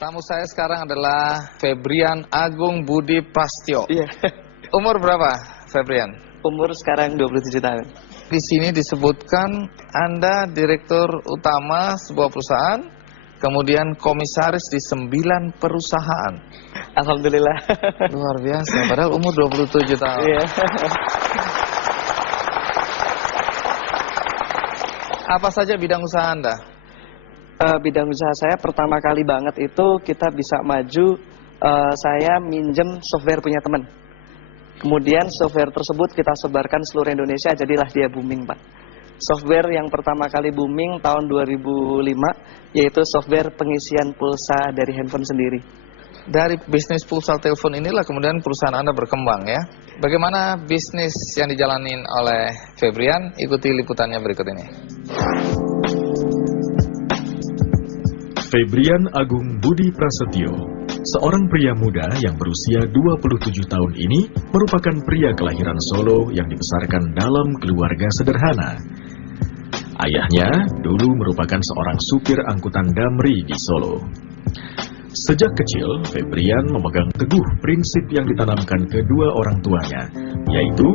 Tamu saya sekarang adalah Febrian Agung Budi Prastyo. Iya. Umur berapa, Febrian? Umur sekarang 27 tahun. Di sini disebutkan Anda direktur utama sebuah perusahaan, kemudian komisaris di 9 perusahaan. Alhamdulillah. Luar biasa, padahal umur 27 tahun. Iya. Apa saja bidang usaha Anda? Bidang usaha saya pertama kali banget itu kita bisa maju, saya minjem software punya teman. Kemudian software tersebut kita sebarkan seluruh Indonesia, jadilah dia booming, Pak. Software yang pertama kali booming tahun 2005, yaitu software pengisian pulsa dari handphone sendiri. Dari bisnis pulsa telepon inilah kemudian perusahaan Anda berkembang ya. Bagaimana bisnis yang dijalanin oleh Febrian? Ikuti liputannya berikut ini. Febrian Agung Budi Prasetyo, seorang pria muda yang berusia 27 tahun ini merupakan pria kelahiran Solo yang dibesarkan dalam keluarga sederhana. Ayahnya dulu merupakan seorang supir angkutan damri di Solo. Sejak kecil, Febrian memegang teguh prinsip yang ditanamkan kedua orang tuanya, yaitu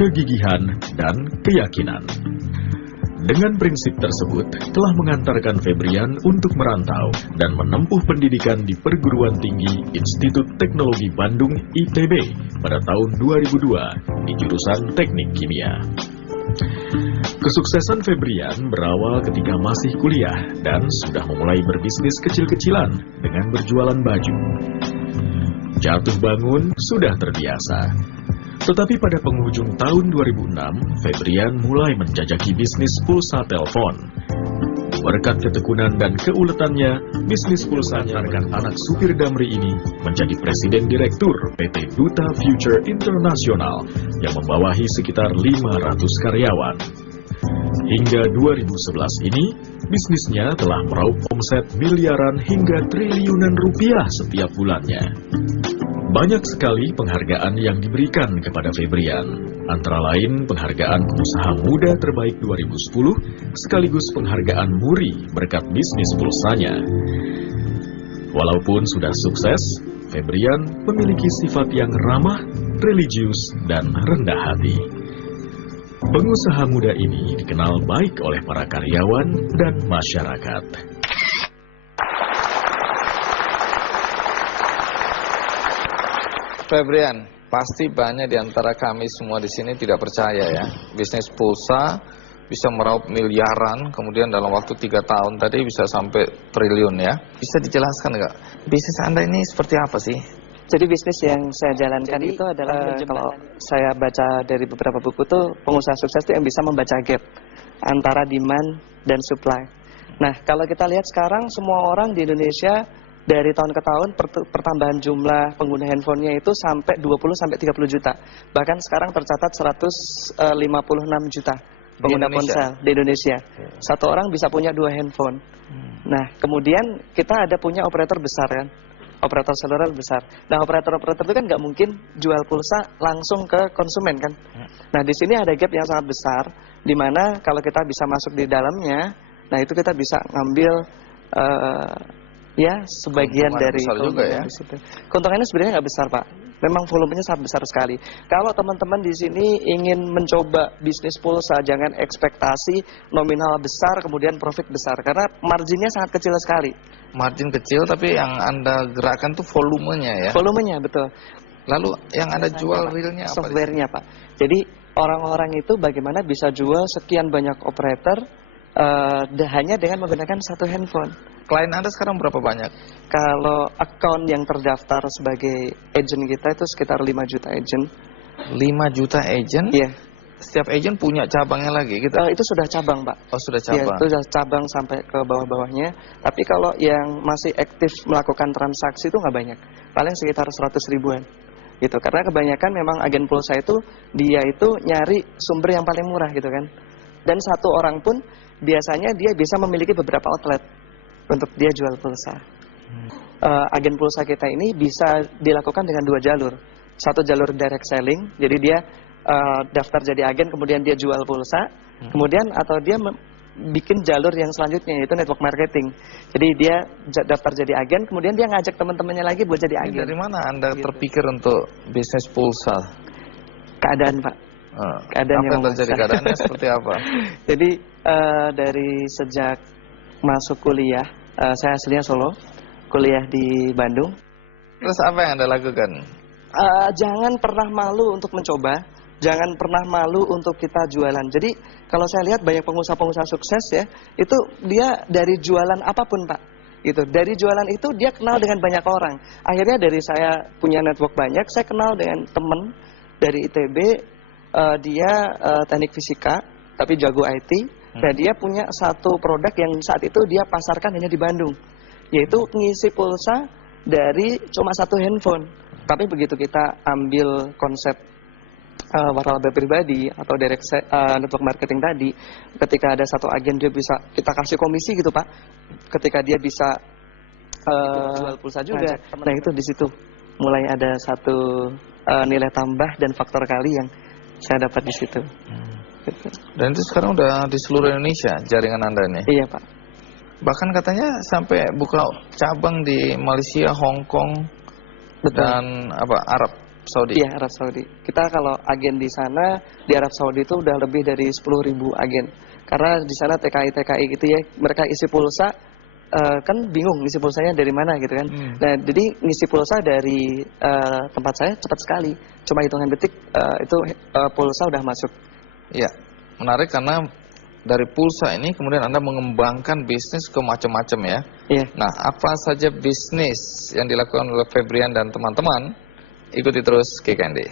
kegigihan dan keyakinan. Dengan prinsip tersebut, telah mengantarkan Febrian untuk merantau dan menempuh pendidikan di Perguruan Tinggi Institut Teknologi Bandung ITB pada tahun 2002 di jurusan Teknik Kimia. Kesuksesan Febrian berawal ketika masih kuliah dan sudah memulai berbisnis kecil-kecilan dengan berjualan baju. Jatuh bangun sudah terbiasa. Tetapi pada penghujung tahun 2006, Febrian mulai menjajaki bisnis pulsa telepon. Berkat ketekunan dan keuletannya, bisnis pulsa mengantarkan anak supir damri ini menjadi Presiden Direktur PT Duta Future International yang membawahi sekitar 500 karyawan. Hingga 2011 ini, bisnisnya telah meraup omset miliaran hingga triliunan rupiah setiap bulannya. Banyak sekali penghargaan yang diberikan kepada Febrian, antara lain penghargaan pengusaha muda terbaik 2010, sekaligus penghargaan Muri berkat bisnis pulsanya. Walaupun sudah sukses, Febrian memiliki sifat yang ramah, religius, dan rendah hati. Pengusaha muda ini dikenal baik oleh para karyawan dan masyarakat. Febrian, pasti banyak di antara kami semua di sini tidak percaya ya. Bisnis pulsa bisa meraup miliaran, kemudian dalam waktu 3 tahun tadi bisa sampai triliun ya. Bisa dijelaskan nggak? Bisnis Anda ini seperti apa sih? Jadi bisnis yang saya jalankan itu adalah, kalau saya baca dari beberapa buku tuh, pengusaha sukses itu yang bisa membaca gap antara demand dan supply. Nah, kalau kita lihat sekarang semua orang di Indonesia dari tahun ke tahun pertambahan jumlah pengguna handphonenya itu sampai 20-30 juta. Bahkan sekarang tercatat 156 juta pengguna ponsel di Indonesia. Satu orang bisa punya 2 handphone. Nah, kemudian kita ada punya operator besar kan, operator seluler besar. Nah, operator-operator itu kan nggak mungkin jual pulsa langsung ke konsumen kan. Nah, di sini ada gap yang sangat besar, di mana kalau kita bisa masuk di dalamnya, nah itu kita bisa ngambil ya sebagian dari juga ya. Keuntungannya sebenarnya nggak besar, Pak. Memang volumenya sangat besar sekali. Kalau teman-teman di sini ingin mencoba bisnis pulsa, jangan ekspektasi nominal besar kemudian profit besar, karena marginnya sangat kecil sekali. Margin kecil, tapi yang Anda gerakan tuh volumenya ya. Volumenya betul. Lalu yang Anda jual realnya apa? Softwarenya, Pak. Jadi orang-orang itu bagaimana bisa jual sekian banyak operator hanya dengan menggunakan satu handphone. Klien Anda sekarang berapa banyak? Kalau account yang terdaftar sebagai agent kita itu sekitar 5 juta agent. 5 juta agent? Iya. Setiap agent punya cabangnya lagi gitu? Itu sudah cabang, Pak. Oh, sudah cabang. Ya, itu sudah cabang sampai ke bawah-bawahnya. Tapi kalau yang masih aktif melakukan transaksi itu nggak banyak. Paling sekitar 100 ribuan. Gitu. Karena kebanyakan memang agen pulsa itu, dia itu nyari sumber yang paling murah gitu kan. Dan satu orang pun biasanya dia bisa memiliki beberapa outlet untuk dia jual pulsa. Agen pulsa kita ini bisa dilakukan dengan 2 jalur. Satu jalur direct selling, jadi dia daftar jadi agen kemudian dia jual pulsa, kemudian atau dia bikin jalur yang selanjutnya, yaitu network marketing. Jadi dia daftar jadi agen, kemudian dia ngajak teman-temannya lagi buat jadi agen. Dari mana Anda terpikir untuk bisnis pulsa? Keadaan, Pak. Keadaan apa yang terjadi? Keadaannya seperti apa? Jadi dari sejak masuk kuliah, saya aslinya Solo, kuliah di Bandung. Terus apa yang Anda lakukan? Jangan pernah malu untuk mencoba, jangan pernah malu untuk kita jualan. Jadi kalau saya lihat banyak pengusaha-pengusaha sukses ya, itu dia dari jualan apapun, Pak. Gitu. Dari jualan itu dia kenal dengan banyak orang. Akhirnya dari saya punya network banyak, saya kenal dengan teman dari ITB, dia teknik fisika, tapi jago IT. Dan dia punya satu produk yang saat itu dia pasarkan hanya di Bandung, yaitu ngisi pulsa dari cuma satu handphone. Tapi begitu kita ambil konsep waralaba pribadi atau direct network marketing tadi, ketika ada satu agen dia bisa kita kasih komisi gitu, Pak. Ketika dia bisa jual pulsa juga. Nah itu di situ mulai ada satu nilai tambah dan faktor kali yang saya dapat di situ. Gitu. Dan itu sekarang udah di seluruh Indonesia jaringan Anda nih? Iya, Pak. Bahkan katanya sampai buka cabang di Malaysia, Hong Kong, dan Arab Saudi. Iya, Arab Saudi. Kita kalau agen di sana, di Arab Saudi itu udah lebih dari 10.000 agen. Karena di sana TKI gitu ya, mereka isi pulsa, kan bingung ngisi pulsanya dari mana gitu kan. Nah, jadi ngisi pulsa dari tempat saya cepat sekali. Cuma hitungan detik itu pulsa udah masuk. Iya, menarik karena dari pulsa ini kemudian Anda mengembangkan bisnis ke macam-macam ya. Iya. Nah, apa saja bisnis yang dilakukan oleh Febrian dan teman-teman? Ikuti terus KKND.